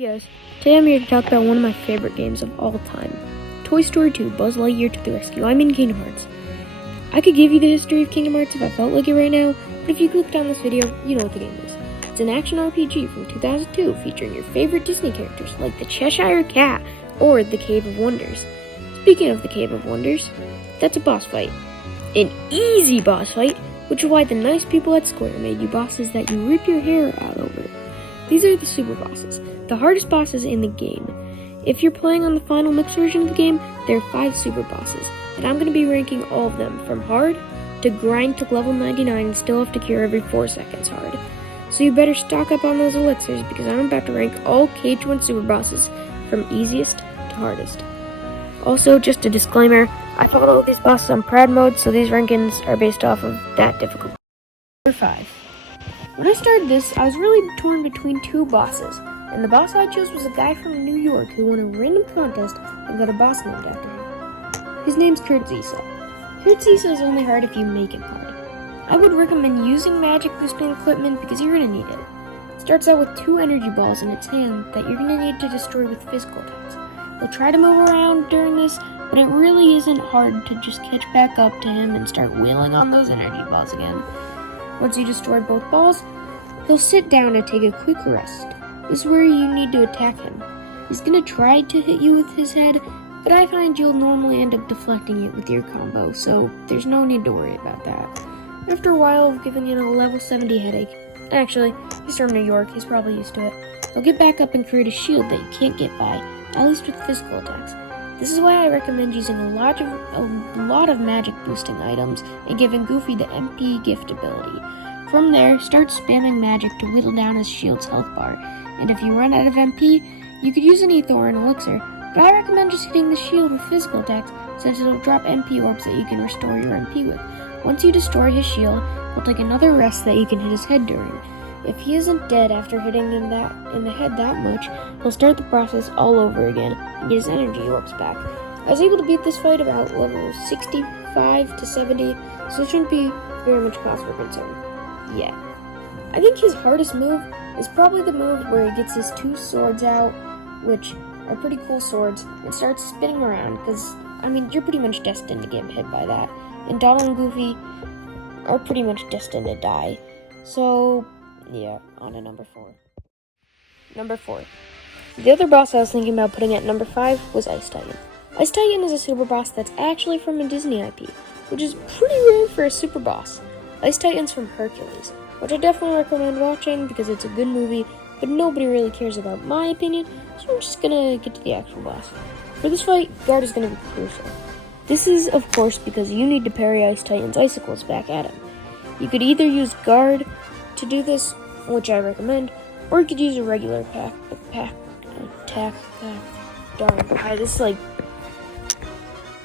Hey guys, today I'm here to talk about one of my favorite games of all time, Toy Story 2 Buzz Lightyear to the Rescue. I mean Kingdom Hearts. I could give you the history of Kingdom Hearts if I felt like it right now, but if you clicked on this video, you know what the game is. It's an action RPG from 2002 featuring your favorite Disney characters like the Cheshire Cat or the Cave of Wonders. Speaking of the Cave of Wonders, that's a boss fight. An easy boss fight, which is why the nice people at Square made you bosses that you rip your hair out over. These are the super bosses, the hardest bosses in the game. If you're playing on the final mix version of the game, there are 5 super bosses, and I'm going to be ranking all of them from hard to grind to level 99 and still have to cure every 4 seconds hard. So you better stock up on those elixirs because I'm about to rank all KH1 super bosses from easiest to hardest. Also, just a disclaimer, I followed all these bosses on Prad mode, so these rankings are based off of that difficulty. Number 5. When I started this, I was really torn between 2 bosses, and the boss I chose was a guy from New York who won a random contest and got a boss named after him. His name's Kurt Zisa. Kurt Zisa is only hard if you make him hard. I would recommend using magic boosting equipment because you're going to need it. It starts out with 2 energy balls in its hand that you're going to need to destroy with physical attacks. You'll try to move around during this, but it really isn't hard to just catch back up to him and start wheeling on those energy balls again. Once you destroy both balls, he'll sit down and take a quick rest. This is where you need to attack him. He's going to try to hit you with his head, but I find you'll normally end up deflecting it with your combo, so there's no need to worry about that. After a while of giving it a level 70 headache, actually, he's from New York, he's probably used to it, he'll get back up and create a shield that you can't get by, at least with physical attacks. This is why I recommend using a lot of magic boosting items and giving Goofy the MP gift ability. From there, start spamming magic to whittle down his shield's health bar, and if you run out of MP, you could use an Ether or an elixir, but I recommend just hitting the shield with physical attacks since it'll drop MP orbs that you can restore your MP with. Once you destroy his shield, he'll take another rest that you can hit his head during. If he isn't dead after hitting him in the head that much, he'll start the process all over again and get his energy orbs back. I was able to beat this fight about level 65 to 70, so it shouldn't be very much cause for concern. Yeah. I think his hardest move is probably the move where he gets his 2 swords out, which are pretty cool swords, and starts spinning around, because, you're pretty much destined to get hit by that. And Donald and Goofy are pretty much destined to die. So, yeah, on to number 4. Number 4. The other boss I was thinking about putting at number 5 was Ice Titan. Ice Titan is a super boss that's actually from a Disney IP, which is pretty rare for a super boss. Ice Titan's from Hercules, which I definitely recommend watching because it's a good movie, but nobody really cares about my opinion, so I'm just gonna get to the actual boss. For this fight, guard is gonna be crucial. This is, of course, because you need to parry Ice Titan's icicles back at him. You could either use guard to do this, which I recommend, or you could use a regular attack. Darn, this is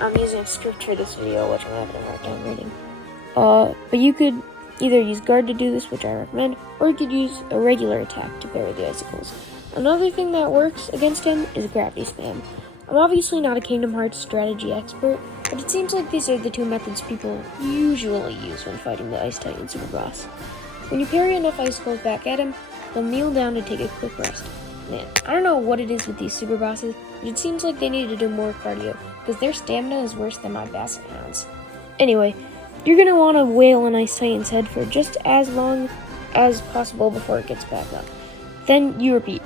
I'm using a script for this video, which I'm having a hard time reading. But you could either use guard to do this, which I recommend, or you could use a regular attack to parry the icicles. Another thing that works against him is gravity spam. I'm obviously not a Kingdom Hearts strategy expert, but it seems like these are the 2 methods people usually use when fighting the Ice Titan super boss. When you parry enough icicles back at him, he'll kneel down to take a quick rest. Man, I don't know what it is with these super bosses, but it seems like they need to do more cardio, because their stamina is worse than my Basset Hounds. Anyway, you're going to want to wail on Ice Titan's head for just as long as possible before it gets back up. Then you repeat.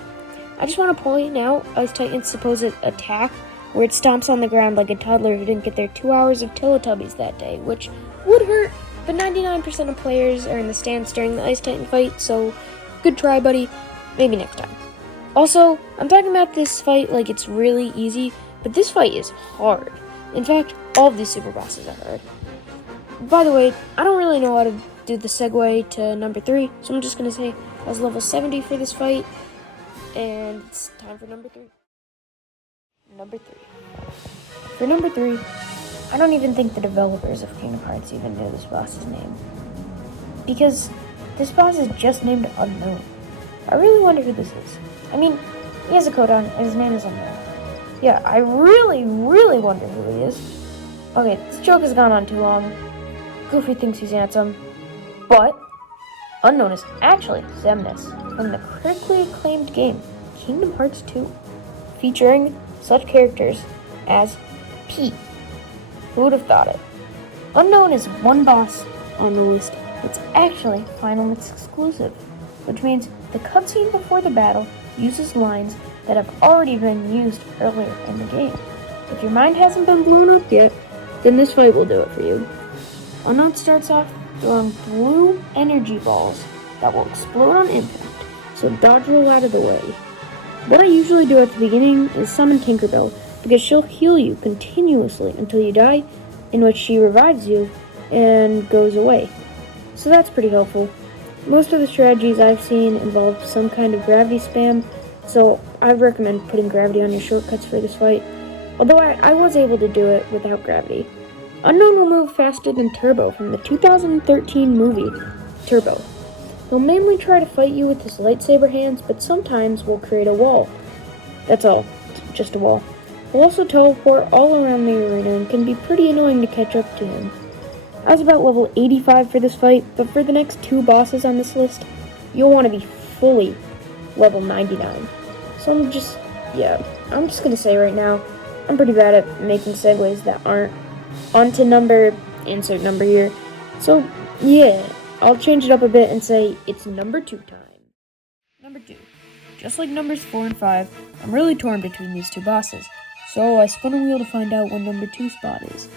I just want to point out Ice Titan's supposed attack, where it stomps on the ground like a toddler who didn't get their 2 hours of Teletubbies that day, which would hurt, but 99% of players are in the stands during the Ice Titan fight, so good try, buddy. Maybe next time. Also, I'm talking about this fight like it's really easy, but this fight is hard. In fact, all of these super bosses are hard. By the way, I don't really know how to do the segue to number 3, so I'm just going to say I was level 70 for this fight, and it's time for number 3. Number 3. For number 3, I don't even think the developers of Kingdom Hearts even knew this boss's name. Because this boss is just named Unknown. I really wonder who this is. He has a coat on, and his name is Unknown. Yeah, I really wonder who he is. Okay, this joke has gone on too long. Goofy thinks he's handsome, but Unknown is actually Xemnas from the critically acclaimed game Kingdom Hearts 2, featuring such characters as Pete. Who would have thought it? Unknown is one boss on the list that's actually Final Mix exclusive, which means the cutscene before the battle uses lines that have already been used earlier in the game. If your mind hasn't been blown up yet, then this fight will do it for you. Unknown starts off throwing blue energy balls that will explode on impact, so dodge roll out of the way. What I usually do at the beginning is summon Tinkerbell, because she'll heal you continuously until you die, in which she revives you and goes away. So that's pretty helpful. Most of the strategies I've seen involve some kind of gravity spam, so I recommend putting gravity on your shortcuts for this fight, although I was able to do it without gravity. Unknown will move faster than Turbo from the 2013 movie Turbo. He'll mainly try to fight you with his lightsaber hands, but sometimes will create a wall. That's all, just a wall. He'll also teleport all around the arena and can be pretty annoying to catch up to him. I was about level 85 for this fight, but for the next two bosses on this list, you'll want to be fully level 99. So I'm just gonna say right now, I'm pretty bad at making segues that aren't onto number, insert number here. So yeah, I'll change it up a bit and say it's number 2 time. Number 2. Just like numbers 4 and 5, I'm really torn between these two bosses. So I spun a wheel to find out what number 2 spot is.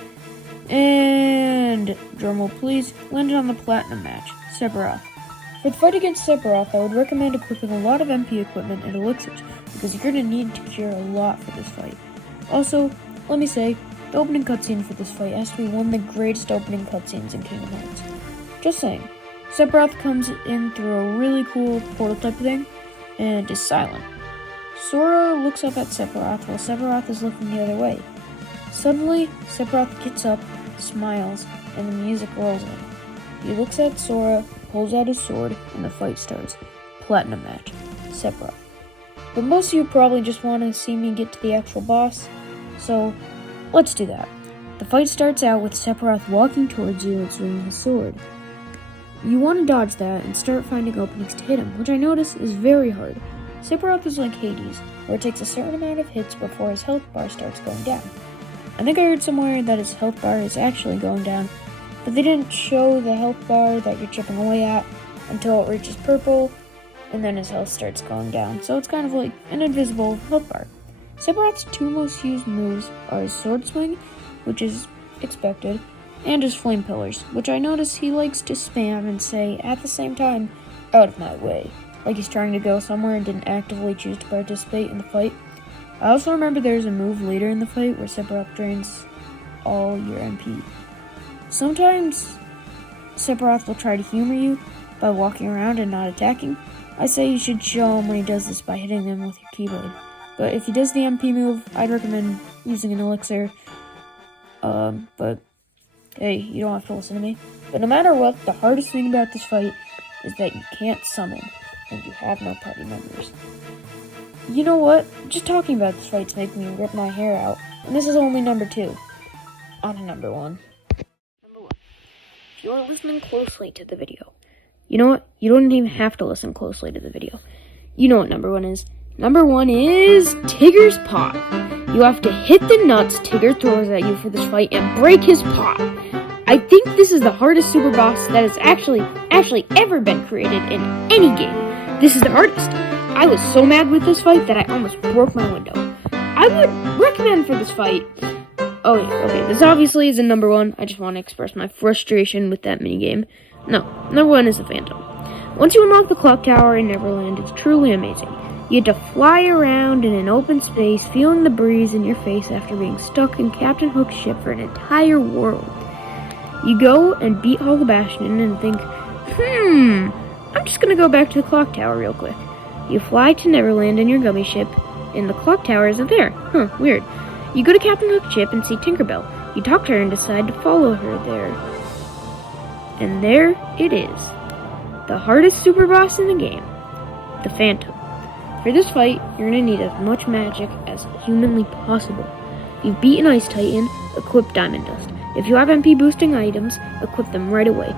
And, drumroll please, landed on the Platinum match, Sephiroth. For the fight against Sephiroth, I would recommend equipping a lot of MP equipment and elixirs, because you're going to need to cure a lot for this fight. Also, let me say, the opening cutscene for this fight has to be one of the greatest opening cutscenes in Kingdom Hearts. Just saying. Sephiroth comes in through a really cool portal type thing, and is silent. Sora looks up at Sephiroth while Sephiroth is looking the other way. Suddenly, Sephiroth gets up, smiles, and the music rolls in. He looks at Sora, pulls out his sword, and the fight starts. Platinum match, Sephiroth. But most of you probably just want to see me get to the actual boss, so let's do that. The fight starts out with Sephiroth walking towards you and swinging his sword. You want to dodge that and start finding openings to hit him, which I notice is very hard. Sephiroth is like Hades, where it takes a certain amount of hits before his health bar starts going down. I think I heard somewhere that his health bar is actually going down, but they didn't show the health bar that you're chipping away at until it reaches purple, and then his health starts going down, so it's kind of like an invisible health bar. Sephiroth's two most used moves are his sword swing, which is expected, and his flame pillars, which I notice he likes to spam and say at the same time, out of my way, like he's trying to go somewhere and didn't actively choose to participate in the fight. I also remember there's a move later in the fight where Sephiroth drains all your MP. Sometimes Sephiroth will try to humor you by walking around and not attacking. I say you should show him when he does this by hitting him with your keyblade. But if he does the MP move, I'd recommend using an elixir. But hey, you don't have to listen to me. But no matter what, the hardest thing about this fight is that you can't summon, and you have no party members. You know what? Just talking about this fight's making me rip my hair out, and this is only number 2. On to number 1. Number 1. If you're listening closely to the video, you know what? You don't even have to listen closely to the video. You know what number 1 is. Number 1 is Tigger's Pot. You have to hit the nuts Tigger throws at you for this fight and break his pot. I think this is the hardest super boss that has actually ever been created in any game. This is the hardest. I was so mad with this fight that I almost broke my window. I would recommend for this fight. Oh yeah, okay, this obviously isn't number 1. I just want to express my frustration with that minigame. No, number 1 is the Phantom. Once you unlock the clock tower in Neverland, it's truly amazing. You get to fly around in an open space, feeling the breeze in your face after being stuck in Captain Hook's ship for an entire world. You go and beat Hollow Bastion and think, I'm just gonna go back to the clock tower real quick. You fly to Neverland in your gummy ship, and the clock tower isn't there. Weird. You go to Captain Hook's ship and see Tinkerbell. You talk to her and decide to follow her there. And there it is. The hardest super boss in the game. The Phantom. For this fight, you're going to need as much magic as humanly possible. You've beaten Ice Titan, equip Diamond Dust. If you have MP boosting items, equip them right away.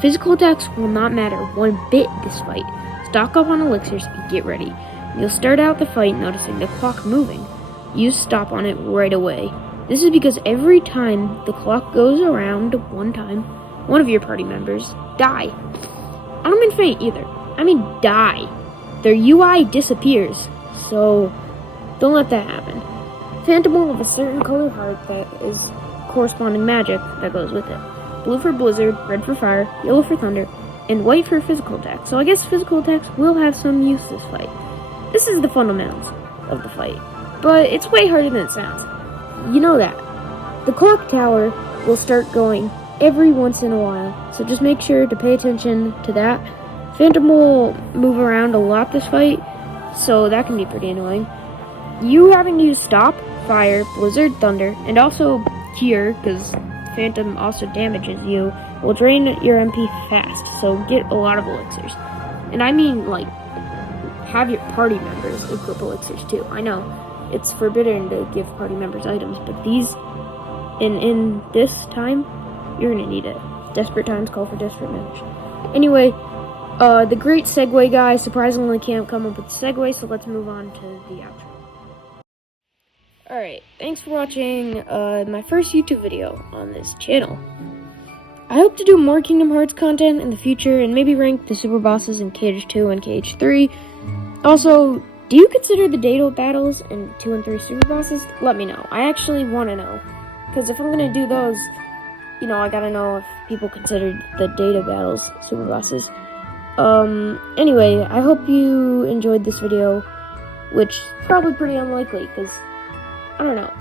Physical attacks will not matter one bit this fight. Stock up on elixirs and get ready. You'll start out the fight noticing the clock moving. You stop on it right away. This is because every time the clock goes around one time, one of your party members die. I don't mean faint either. I mean die. Their UI disappears, so don't let that happen. Phantom will have a certain color heart that is corresponding magic that goes with it. Blue for blizzard, red for fire, yellow for thunder, and white for physical attack. So I guess physical attacks will have some use this fight. This is the fundamentals of the fight, but it's way harder than it sounds. You know that. The clock tower will start going every once in a while, so just make sure to pay attention to that. Phantom will move around a lot this fight, so that can be pretty annoying. You having to use stop, fire, blizzard, thunder, and also cure, because Phantom also damages you, will drain your MP fast, so get a lot of elixirs. And I mean, like, have your party members equip elixirs too. I know, it's forbidden to give party members items, but these, in this time, you're gonna need it. Desperate times call for desperate measures. Anyway, the great segue guy surprisingly can't come up with a segue, so let's move on to the outro. Alright, thanks for watching my first YouTube video on this channel. I hope to do more Kingdom Hearts content in the future and maybe rank the super bosses in KH2 and KH3. Also, do you consider the Dado battles in 2 and 3 super bosses? Let me know. I actually want to know. Because if I'm going to do those, you know, I gotta know if people considered the Dado battles super bosses. Anyway, I hope you enjoyed this video, which is probably pretty unlikely, because I don't know.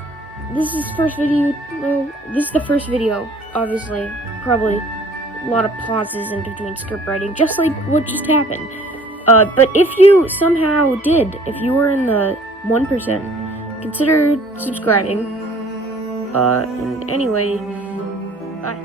This is the first video, though. This is the first video, obviously. Probably a lot of pauses in between script writing, just like what just happened. But if you somehow did, if you were in the 1%, consider subscribing. And anyway, bye.